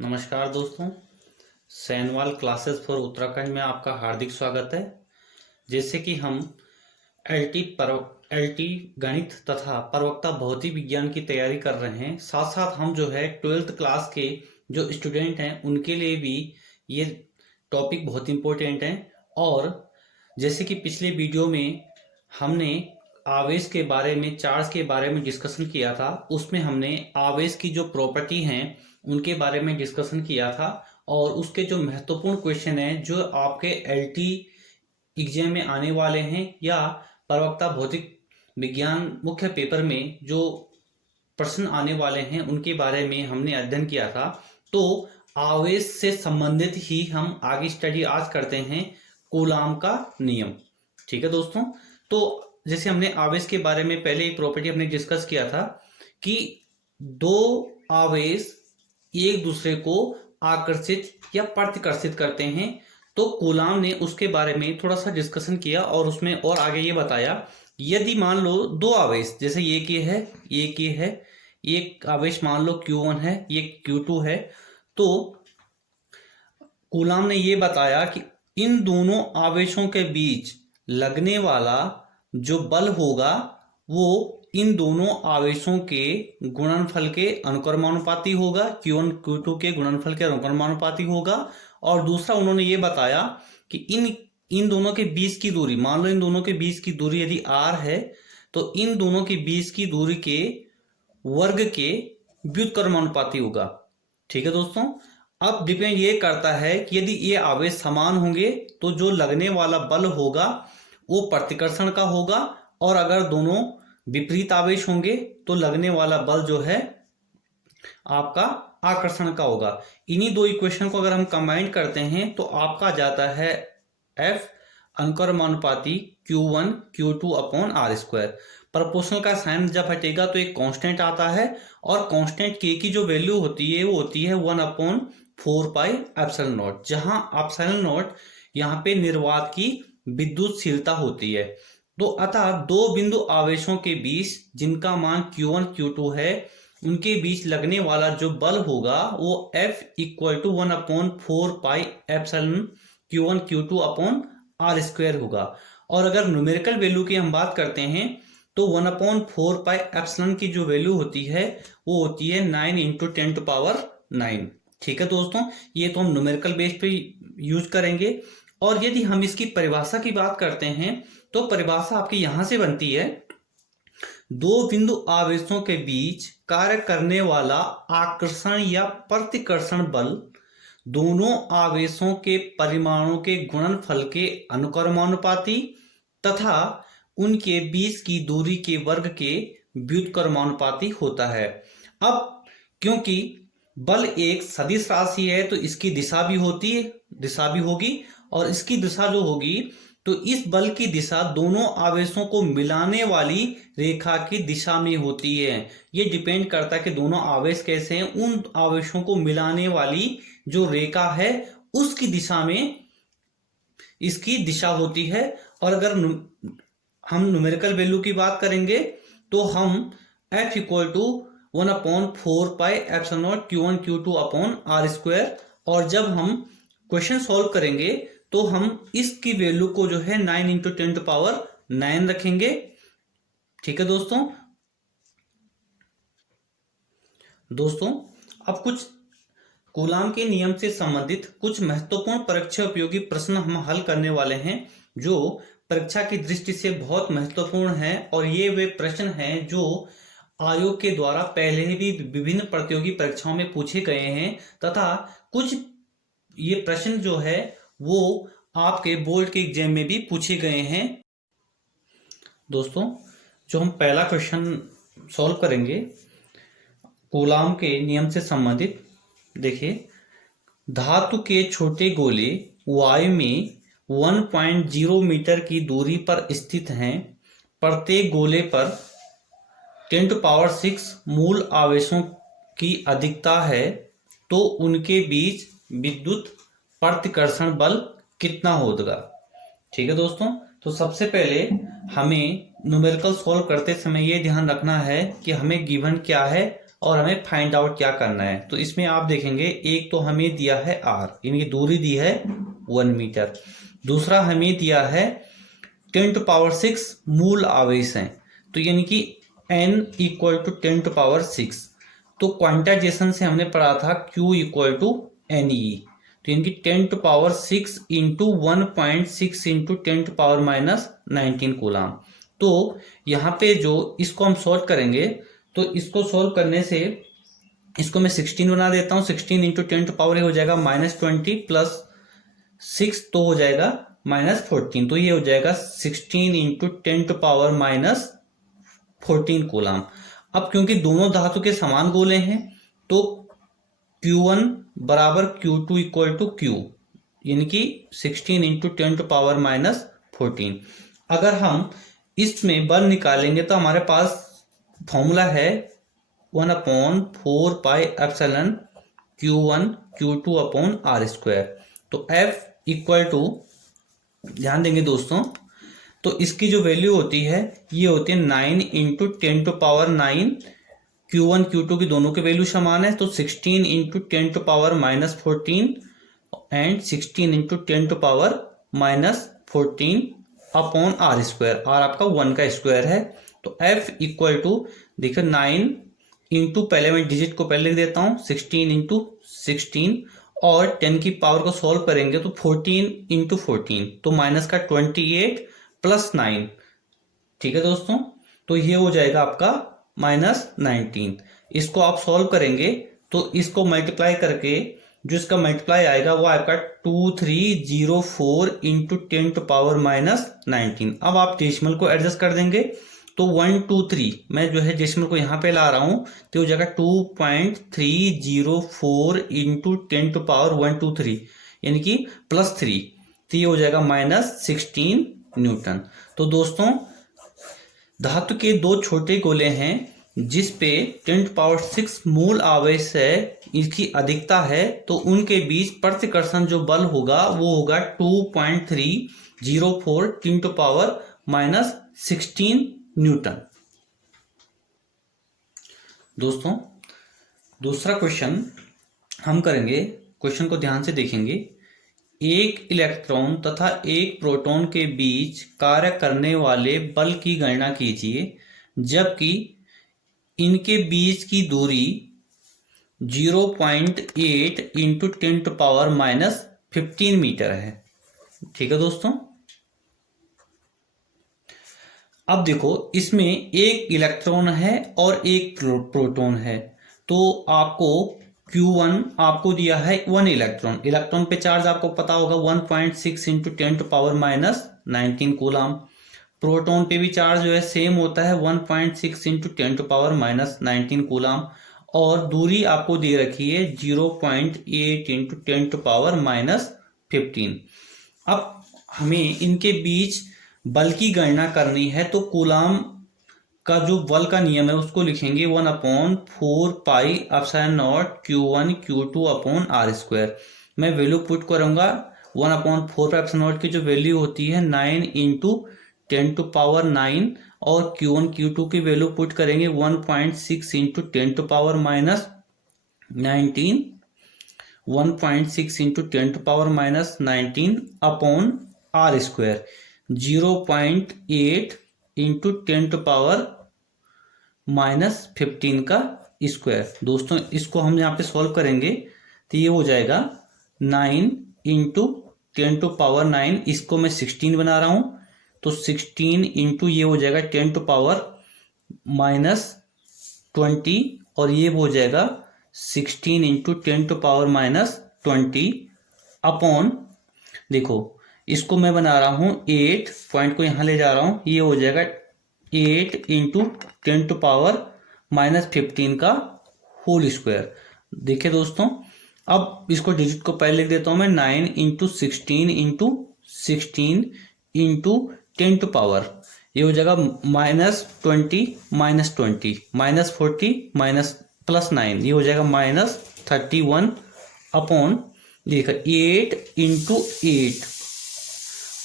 नमस्कार दोस्तों, सैनवाल classes for Uttarakhand में आपका हार्दिक स्वागत है। जैसे कि हम एलटी गणित तथा प्रवक्ता भौतिक विज्ञान की तैयारी कर रहे हैं, साथ साथ हम जो है 12th क्लास के जो स्टूडेंट हैं उनके लिए भी ये टॉपिक बहुत इम्पोर्टेंट हैं। और जैसे कि पिछले वीडियो में हमने आवेश के बारे में, चार्ज के बारे में डिस्कशन किया था, उसमें हमने आवेश की जो प्रॉपर्टी हैं उनके बारे में डिस्कशन किया था। और उसके जो महत्वपूर्ण क्वेश्चन हैं जो आपके एलटी एग्जाम में आने वाले हैं या प्रवक्ता भौतिक विज्ञान मुख्य पेपर में जो प्रश्न आने वाले हैं उनके बारे में हमने अध्ययन किया था। तो आवेश से संबंधित ही हम आगे स्टडी आज करते हैं, कूलाम का नियम। ठीक है दोस्तों, तो जैसे हमने आवेश के बारे में पहले एक प्रॉपर्टी हमने डिस्कस किया था कि दो आवेश एक दूसरे को आकर्षित या प्रतिकर्षित करते हैं। तो कूलाम ने उसके बारे में थोड़ा सा डिस्कशन किया और उसमें और आगे ये बताया, यदि मान लो दो आवेश, जैसे एक ये है, एक ये है, एक आवेश मान लो Q1 है, ये Q2 है, तो कूलाम ने ये बताया कि इन दोनों आवेशों के बीच लगने वाला जो बल होगा वो इन दोनों आवेशों के गुणनफल के अनुक्रमानुपाती होगा, Q1 Q2 के गुणनफल के अनुक्रमानुपाती होगा। और दूसरा उन्होंने ये बताया कि इन दोनों के बीच की दूरी, मान लो इन दोनों के बीच की दूरी यदि r है तो इन दोनों के बीच की दूरी के वर्ग के व्युत्क्रमानुपाती होगा। ठीक है दोस्तों, अब डिपेंड ये करता है कि यदि ये आवेश समान होंगे तो जो लगने वाला बल होगा वो प्रतिकर्षण का होगा, और अगर दोनों विपरीत आवेश होंगे तो लगने वाला बल जो है आपका आकर्षण का होगा। इन्हीं दो इक्वेशन को अगर हम कंबाइन करते हैं तो आपका जाता है F अनुक्रमानुपाती Q1 Q2 upon R square. Proportional का साइन जब हटेगा तो एक कांस्टेंट आता है, और कांस्टेंट K की जो वैल्यू होती है वो होती है 1/4 पाई एप्सिलॉन नॉट, जहां एप्सिलॉन नॉट यहाँ पे निर्वात की विद्युतशीलता होती है। तो अतः दो बिंदु आवेशों के बीच जिनका मान Q1 Q2 है उनके बीच लगने वाला जो बल होगा वो F = 1/4 pi epsilon Q1 Q2 upon R square होगा। और अगर न्यूमेरिकल वैल्यू की हम बात करते हैं तो 1/4 पाई एप्सिलॉन की जो वैल्यू होती है वो होती है 9 × 10⁹। ठीक है दोस्तों, ये तो हम न्यूमेरिकल बेस पे यूज करेंगे। और यदि हम इसकी परिभाषा की बात करते हैं तो परिभाषा आपकी यहां से बनती है, दो बिंदु आवेशों के बीच कार्य करने वाला आकर्षण या प्रतिकर्षण बल दोनों आवेशों के परिमाणों के गुणनफल के अनुक्रमानुपाती तथा उनके बीच की दूरी के वर्ग के व्युत्क्रमानुपाती होता है। अब क्योंकि बल एक सदिश राशि है तो इसकी दिशा भी होगी, और इसकी दिशा जो होगी तो इस बल की दिशा दोनों आवेशों को मिलाने वाली रेखा की दिशा में होती है। ये डिपेंड करता है कि दोनों आवेश कैसे हैं, उन आवेशों को मिलाने वाली जो रेखा है उसकी दिशा में इसकी दिशा होती है। और अगर हम न्यूमेरिकल वैल्यू की बात करेंगे तो हम F = 1/4 pi epsilon not Q1 Q2 upon R square, और जब हम क्वेश्चन सॉल्व करेंगे तो हम इसकी वैल्यू को जो है 9 × 10⁹ रखेंगे। ठीक है दोस्तों, अब कुछ कूलाम के नियम से संबंधित कुछ महत्वपूर्ण परीक्षा उपयोगी प्रश्न हम हल करने वाले हैं जो परीक्षा की दृष्टि से बहुत महत्वपूर्ण है। और ये वे प्रश्न हैं जो आयोग के द्वारा पहले भी विभिन्न प्रतियोगी परीक्षाओं में पूछे गए हैं, तथा कुछ ये प्रश्न जो है वो आपके बोर्ड के एग्जाम में भी पूछे गए हैं। दोस्तों, जो हम पहला क्वेश्चन सॉल्व करेंगे कूलाम के नियम से संबंधित, देखिए, धातु के छोटे गोले वायु में 1.0 मीटर की दूरी पर स्थित हैं। प्रत्येक गोले पर 10⁶ मूल आवेशों की अधिकता है, तो उनके बीच विद्युत प्रतिकर्षण बल कितना होगा। ठीक है दोस्तों, तो सबसे पहले हमें न्यूमेरिकल सॉल्व करते समय ये ध्यान रखना है कि हमें गिवन क्या है और हमें फाइंड आउट क्या करना है। तो इसमें आप देखेंगे एक तो हमें दिया है r, यानी कि दूरी दी है 1 मीटर। दूसरा हमें दिया है 10⁶ मूल आवेश हैं, तो यानी कि n = 10⁶। तो क्वांटाइजेशन से हमने पढ़ा था q = ne, तो यानी कि 10⁶ इंटू 1.6 इंटू 10⁻⁻19 कूलाम। तो यहाँ पे जो इसको हम सॉल्व करेंगे, तो इसको सॉल्व करने से इसको मैं 16 बना देता हूँ। 16 इंटू 10⁻, हो जाएगा -20 प्लस 6 तो हो जाएगा -14, तो ये हो जाएगा 16 इंटू 10⁻⁻14 कूलाम। अब क्योंकि दोनों धातु के समान गोले हैं तो Q1 बराबर Q2 = Q, यानी कि 16 इंटू 10⁻⁻14। अगर हम इसमें बल निकालेंगे तो हमारे पास फॉर्मूला है 1/4πε Q1 Q2/r²। तो F = ध्यान देंगे दोस्तों, तो इसकी जो वैल्यू होती है ये होती है 9 इंटू 10⁻9। Q1 Q2 की दोनों की वैल्यू समान है, तो 16 into 10⁻⁻14 and 16 into 10⁻⁻14 upon r²। r आपका 1 का स्क्वायर है। तो F = देखिए 9 इंटू, पहले मैं डिजिट को पहले लिख देता हूँ, 16 इंटू 16 और 10 की पावर को सॉल्व करेंगे तो 14 इंटू 14, तो माइनस का 28 प्लस 9। ठीक है दोस्तों, तो ये हो जाएगा आपका -19। इसको आप सॉल्व करेंगे तो इसको मल्टीप्लाई करके जो इसका मल्टीप्लाई आएगा वो आपका 2304 इंटू 10⁻⁻19। अब आप डेसिमल को एडजस्ट कर देंगे तो 123, मैं जो है डेसिमल को यहाँ पे ला रहा हूँ तो हो जाएगा 2.304 इंटू 10⁻123, यानी कि +3, तो ये हो जाएगा -16 न्यूटन। तो दोस्तों धातु के दो छोटे गोले हैं जिस पे 10⁶ मूल आवेश है, इसकी अधिकता है, तो उनके बीच प्रतिकर्षण जो बल होगा वो होगा 2.304 10⁻⁻16 न्यूटन। दोस्तों दूसरा क्वेश्चन हम करेंगे, क्वेश्चन को ध्यान से देखेंगे। एक इलेक्ट्रॉन तथा एक प्रोटॉन के बीच कार्य करने वाले बल की गणना कीजिए जबकि इनके बीच की दूरी 0.8 इंटू 10⁻⁻15 मीटर है। ठीक है दोस्तों, अब देखो इसमें एक इलेक्ट्रॉन है और एक प्रोटॉन है, तो आपको Q1 आपको दिया है 1 इलेक्ट्रॉन। इलेक्ट्रॉन पे चार्ज आपको पता होगा 1.6 इंटू 10⁻⁻19 कूलाम। प्रोटॉन पे भी चार्ज जो है सेम होता है 1.6 इंटू 10⁻⁻19 कूलाम, और दूरी आपको दे रखी है 0.8 इंटू 10⁻⁻15। अब हमें इनके बीच बल की गणना करनी है, तो कूलाम का जो बल का नियम है उसको लिखेंगे 1/4πε0 Q1 Q2/r²। मैं वैल्यू पुट करूंगा 1/4πε0 की जो वैल्यू होती है 9 इंटू 10⁻9 और Q1 Q2 की वैल्यू पुट करेंगे 1.6 into 10⁻19 1.6 into 10⁻19 upon r², 0.8 into 10⁻⁻15 का स्क्वायर। दोस्तों इसको हम यहाँ पे सॉल्व करेंगे तो ये हो जाएगा 9 इंटू 10⁻9, इसको मैं 16 बना रहा हूँ, तो 16 इंटू ये हो जाएगा 10⁻⁻20 और ये हो जाएगा 16 इंटू 10⁻⁻20 अपॉन, देखो इसको मैं बना रहा हूँ 8, पॉइंट को यहाँ ले जा रहा हूँ, ये हो जाएगा 8 इंटू 10⁻⁻15 का होल स्क्वायर। देखिए दोस्तों, अब इसको डिजिट को पहले लिख देता हूँ मैं 9 इंटू 16 इंटू 16 इंटू 10⁻, ये हो जाएगा -20 -20 -40 +9, ये हो जाएगा -31 अपॉन, देखा 8 इंटू 8,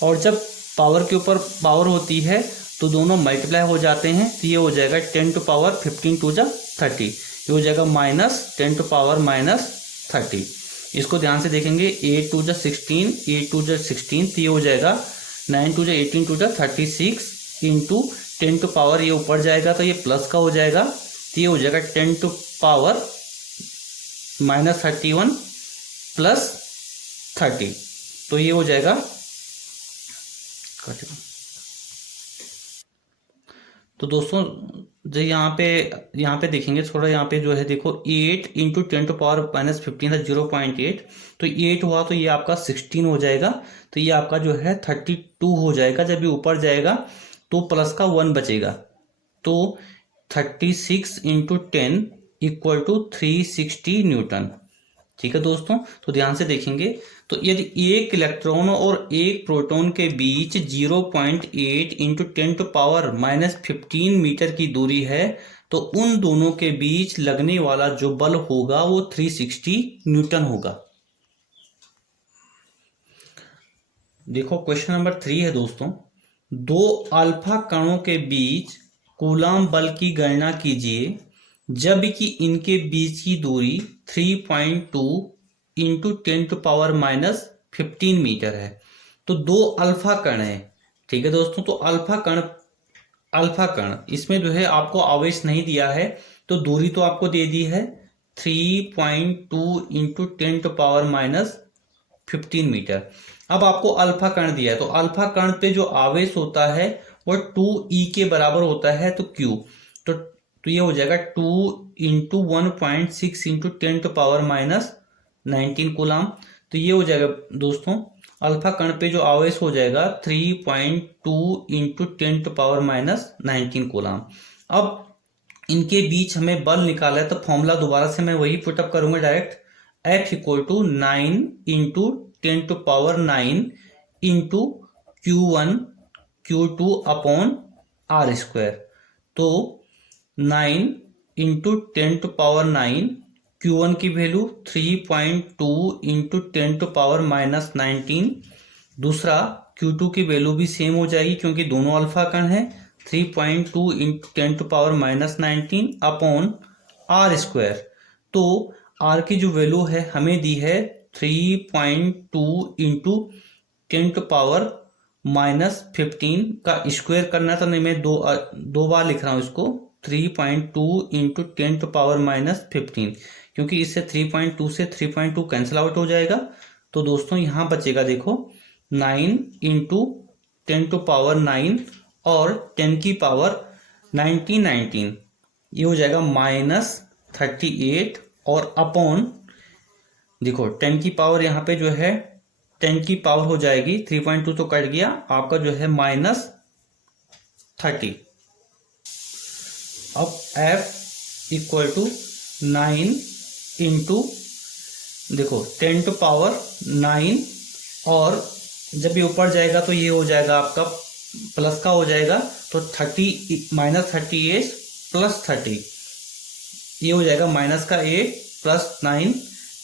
और जब पावर के ऊपर पावर होती है तो दोनों मल्टीप्लाई हो जाते हैं, तो ये हो जाएगा 10⁻15 टू जा 30, ये हो जाएगा -10⁻⁻30। इसको ध्यान से देखेंगे, 8 2 16, 8 2 16, तो ये हो जाएगा 9 2 18 2 36 इंटू 10 टू पावर, ये ऊपर जाएगा तो ये प्लस का हो जाएगा, तो ये हो जाएगा 10 टू पावर -31 प्लस 30, तो ये हो जाएगा। तो दोस्तों जो यहाँ पे देखेंगे थोड़ा, यहाँ पे जो है देखो 8 इंटू 10 टू पावर -15 था 0.8, तो 8 हुआ तो ये आपका 16 हो जाएगा, तो ये आपका जो है 32 हो जाएगा। जब ये ऊपर जाएगा तो प्लस का 1 बचेगा, तो 36 इंटू 10 इक्वल टू 360 न्यूटन। ठीक है दोस्तों, तो ध्यान से देखेंगे, तो यदि एक इलेक्ट्रॉन और एक प्रोटॉन के बीच 0.8 इंटू 10 टू पावर -15 मीटर की दूरी है, तो उन दोनों के बीच लगने वाला जो बल होगा वो 360 न्यूटन होगा। देखो क्वेश्चन नंबर 3 है दोस्तों, दो अल्फा कणों के बीच कूलाम बल की गणना कीजिए जबकि इनके बीच की दूरी 3.2 इंटू 10 टू पावर -15 मीटर है। तो दो अल्फा कण है, ठीक है दोस्तों, तो अल्फा कण इसमें जो है आपको आवेश नहीं दिया है, तो दूरी तो आपको दे दी है 3.2 इंटू 10 टू पावर -15 मीटर। अब आपको अल्फा कण दिया है, तो अल्फा कण पे जो आवेश होता है वो 2e के बराबर होता है, तो q, तो ये हो जाएगा 2 into 1.6 into 10 to power -19 coulomb. तो ये हो जाएगा दोस्तों, अल्फा कण पे जो आवेश हो जाएगा 3.2 इंटू 10 टू पावर -19 कूलाम। अब इनके बीच हमें बल निकाला है, तो फॉर्मूला दोबारा से मैं वही पुटअप करूंगा direct, F equal to 9 into 10 to power 9 into Q1 Q2 upon R²। तो 9 इंटू 10 टू पावर 9, Q1 की वैल्यू 3.2 इंटू 10 टू पावर -19, दूसरा Q2 की वैल्यू भी सेम हो जाएगी क्योंकि दोनों अल्फा कण है, 3.2 into 10 to power -19 upon R²। तो R की जो वैल्यू है हमें दी है 3.2 इंटू 10 टू पावर -15 का स्क्वायर करना, तो नहीं मैं दो बार लिख रहा हूँ इसको, 3.2 इंटू 10 टू पावर -15, क्योंकि इससे 3.2 से 3.2 कैंसिल आउट हो जाएगा। तो दोस्तों यहाँ बचेगा देखो 9 इंटू 10 टू पावर 9 और 10 की पावर 19, ये हो जाएगा -38 और अपॉन देखो 10 की पावर यहाँ पे जो है 10 की पावर हो जाएगी, 3.2 तो कट गया आपका जो है -30। अब F इक्वल टू 9 इंटू देखो 10 टू पावर 9 और जब ये ऊपर जाएगा तो ये हो जाएगा आपका प्लस का हो जाएगा, तो 30 -38 प्लस 30, ये हो जाएगा माइनस का 8 प्लस 9,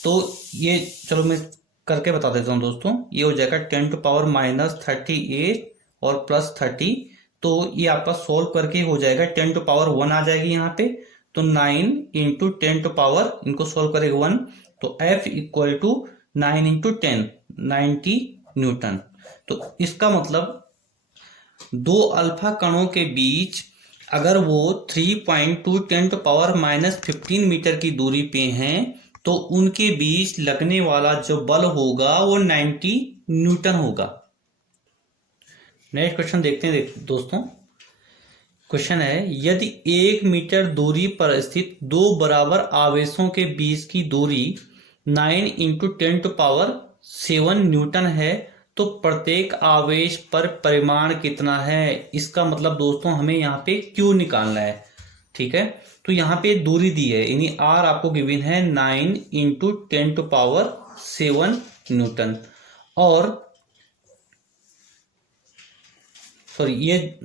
तो ये चलो मैं करके बता देता हूँ दोस्तों, ये हो जाएगा 10 टू पावर -38 और प्लस 30, तो ये आपका सोल्व करके हो जाएगा 10 टू पावर 1 आ जाएगी यहाँ पे, तो 9 इंटू 10 टू पावर इनको सोल्व करेगा 1, तो F equal to 9 into 10 90 newton. तो इसका मतलब दो अल्फा कणों के बीच अगर वो 3.2 10 टू पावर -15 मीटर की दूरी पे हैं तो उनके बीच लगने वाला जो बल होगा वो 90 न्यूटन होगा। नेक्स्ट क्वेश्चन देखते हैं दोस्तों। क्वेश्चन है, यदि 1 मीटर दूरी पर स्थित दो बराबर आवेशों के बीच की दूरी 9 इंटू 10 टू पावर 7 न्यूटन है तो प्रत्येक आवेश पर परिमाण कितना है। इसका मतलब दोस्तों हमें यहाँ पे Q निकालना है, ठीक है। तो यहाँ पे दूरी दी है, यानी R आपको गिवन है 9 इंटू 10 टू पावर 7 न्यूटन, और सॉरी ये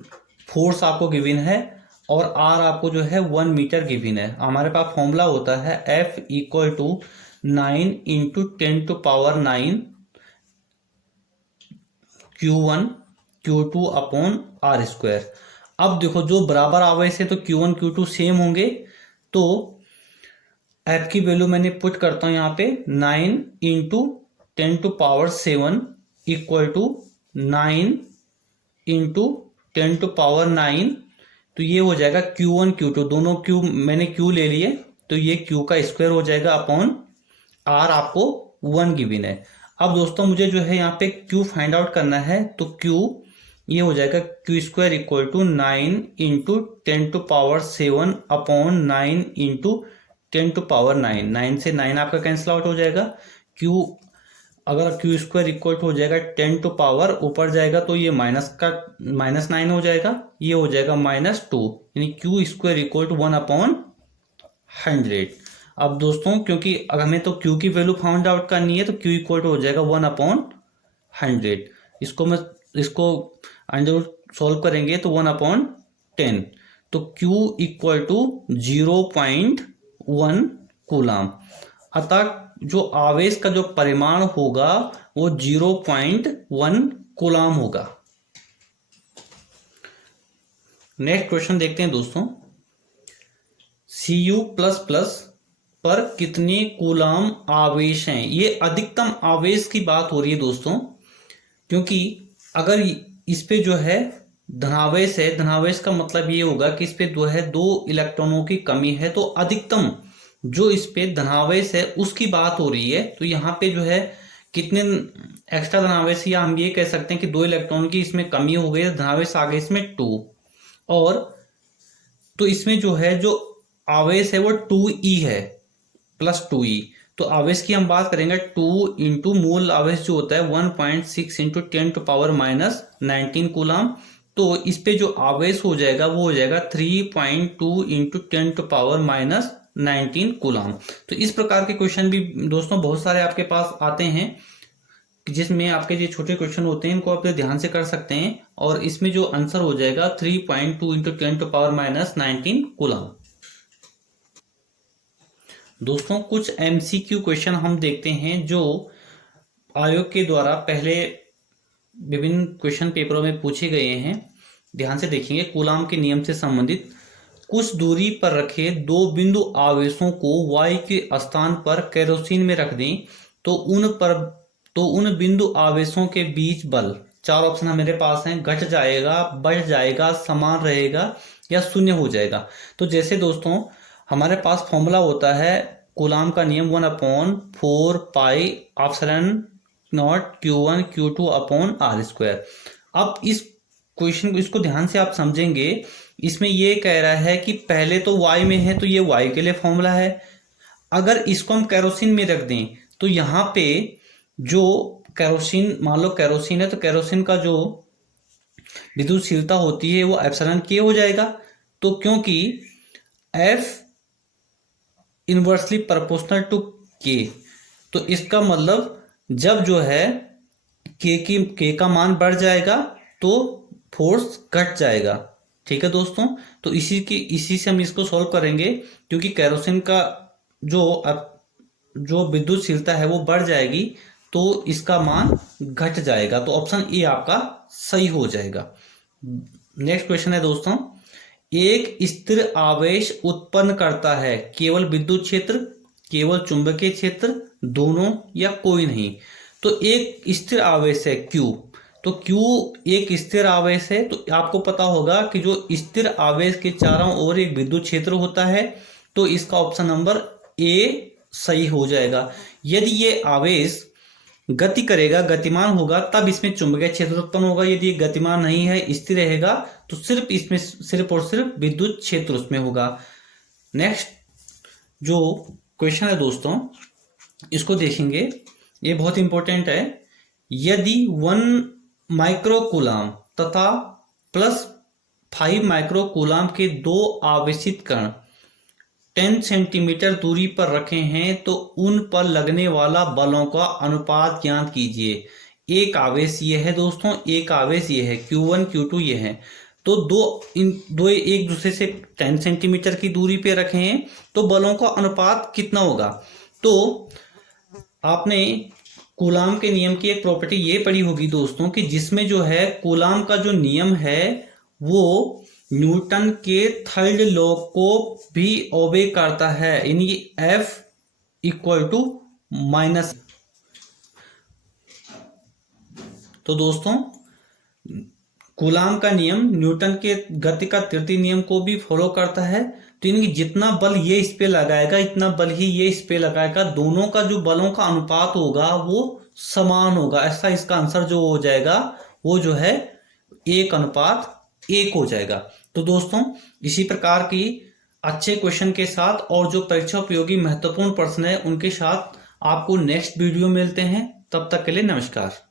फोर्स आपको गिवन है और R आपको जो है 1 मीटर गिवन है। हमारे पास फॉर्मूला होता है F equal to 9 into 10 to power 9 Q1 Q2 upon R²। अब देखो जो बराबर आवेश है तो Q1 Q2 सेम होंगे, तो एफ की वैल्यू मैंने पुट करता हूं यहाँ पे 9 इंटू 10⁻7 इक्वल टू 9 इंटू 10�9। तो ये हो जाएगा Q1 Q2, दोनों Q मैंने Q ले लिए, तो ये Q का स्क्वायर हो जाएगा अपॉन R आपको 1 गिवन है। अब दोस्तों मुझे जो है यहाँ पे Q फाइंड आउट करना है, तो Q ये हो जाएगा Q square equal to 9 into 10⁻7 upon 9 into 10�9। 9 से 9 आपका कैंसिल आउट हो जाएगा। Q अगर Q स्क्वायर इक्वल टू हो जाएगा 10 टू पावर ऊपर जाएगा तो ये -9 हो जाएगा, ये हो जाएगा -2, यानी Q square equal to 1 upon 100। अब दोस्तों क्योंकि अगर हमें तो Q की वैल्यू फाउंड आउट करनी है तो Q इक्वल टू हो जाएगा 1 अपॉन 100। इसको अंडर सॉल्व करेंगे तो 1 अपॉन 10, तो Q इक्वल टू 0.1 कूलाम। अतः जो आवेश का जो परिमाण होगा वो 0.1 कूलाम होगा। नेक्स्ट क्वेश्चन देखते हैं दोस्तों। Cu++ पर कितने कूलाम आवेश हैं? ये अधिकतम आवेश की बात हो रही है दोस्तों, क्योंकि अगर इस पे जो है धनावेश है, धनावेश का मतलब ये होगा कि इस पे जो है 2 इलेक्ट्रॉनों की कमी है, तो अधिकतम जो इस पे धनावेश है उसकी बात हो रही है। तो यहाँ पे जो है कितने एक्स्ट्रा धनावेश, या हम ये कह सकते हैं कि 2 इलेक्ट्रॉन की इसमें कमी हो गई, धनावेश आ गए इसमें 2, और तो इसमें जो है जो आवेश है वो 2e है, +2e। तो आवेश की हम बात करेंगे 2 इंटू मूल आवेश जो होता है 1.6 इंटू 10⁻⁻19 कूलाम। तो इस पे जो आवेश हो जाएगा वो हो जाएगा 3.2 इंटू 10⁻⁻19 कूलाम। तो इस प्रकार के क्वेश्चन भी दोस्तों बहुत सारे आपके पास आते हैं, जिसमें आपके जो छोटे क्वेश्चन होते हैं इनको आप ध्यान से कर सकते हैं, और इसमें जो आंसर हो जाएगा 3.2 इंटू 10⁻⁻19 कूलाम। दोस्तों कुछ MCQ क्वेश्चन हम देखते हैं जो आयोग के द्वारा पहले विभिन्न क्वेश्चन पेपरों में पूछे गए हैं। ध्यान से देखेंगे। कूलाम के नियम से संबंधित कुछ दूरी पर रखे 2 बिंदु आवेशों को Y के स्थान पर केरोसिन में रख दें तो उन बिंदु आवेशों के बीच बल, 4 ऑप्शन मेरे पास हैं, घट जाएगा, बढ़ जाएगा, समान रहेगा या शून्य हो जाएगा। तो जैसे दोस्तों हमारे पास फॉर्मूला होता है कूलाम का नियम 1/4 pi epsilon not Q1 Q2 upon R²। अब इस क्वेश्चन को, इसको ध्यान से आप समझेंगे। इसमें ये कह रहा है कि पहले तो Y में है तो ये Y के लिए फॉर्मूला है। अगर इसको हम केरोसिन में रख दें तो यहाँ पे जो केरोसिन, मान लो केरोसिन है तो केरोसिन का जो विद्युतशीलता होती है वो एप्सिलॉन K हो जाएगा। तो क्योंकि F inversely proportional to K, तो इसका मतलब जब जो है K का मान बढ़ जाएगा तो फोर्स घट जाएगा। ठीक है दोस्तों, तो इसी से हम इसको सॉल्व करेंगे, क्योंकि केरोसिन का जो विद्युतशीलता है वो बढ़ जाएगी तो इसका मान घट जाएगा। तो ऑप्शन ए आपका सही हो जाएगा। नेक्स्ट क्वेश्चन है दोस्तों, एक स्थिर आवेश उत्पन्न करता है केवल विद्युत क्षेत्र, केवल चुंबकीय क्षेत्र, दोनों या कोई नहीं। तो एक स्थिर आवेश है Q, तो Q एक स्थिर आवेश है, तो आपको पता होगा कि जो स्थिर आवेश के चारों ओर एक विद्युत क्षेत्र होता है, तो इसका ऑप्शन नंबर ए सही हो जाएगा। यदि ये आवेश गति करेगा, गतिमान होगा, तब इसमें चुंबकीय क्षेत्र उत्पन्न होगा। यदि ये गतिमान नहीं है, स्थिर रहेगा, तो सिर्फ इसमें सिर्फ और सिर्फ विद्युत क्षेत्र उसमें होगा। नेक्स्ट जो क्वेश्चन है दोस्तों, इसको देखेंगे, ये बहुत इंपॉर्टेंट है। यदि 1 माइक्रोकूलाम तथा +5 माइक्रोकूलाम के 2 आवेशित कण 10 सेंटीमीटर दूरी पर रखे हैं तो उन पर लगने वाला बलों का अनुपात ज्ञात कीजिए। एक आवेश ये है दोस्तों, एक आवेश ये है, Q1 Q2 ये है। तो दो एक दूसरे से 10 सेंटीमीटर की दूरी पे रखे हैं, तो बलों का अनुपात कितना होगा? तो आपने कूलाम के नियम की एक प्रॉपर्टी ये पढ़ी होगी दोस्तों कि जिसमें जो है कूलाम का जो नियम है वो न्यूटन के थर्ड लॉ को भी ओबे करता है, यानी F इक्वल टू माइनस। तो दोस्तों कूलाम का नियम न्यूटन के गति का तृतीय नियम को भी फॉलो करता है। तो यानी कि जितना बल ये इस पे लगाएगा इतना बल ही ये इस पे लगाएगा, दोनों का जो बलों का अनुपात होगा वो समान होगा। ऐसा इसका आंसर जो हो जाएगा वो जो है 1:1 हो जाएगा। तो दोस्तों इसी प्रकार की अच्छे क्वेश्चन के साथ और जो परीक्षा उपयोगी महत्वपूर्ण प्रश्न है उनके साथ आपको नेक्स्ट वीडियो मिलते हैं। तब तक के लिए नमस्कार।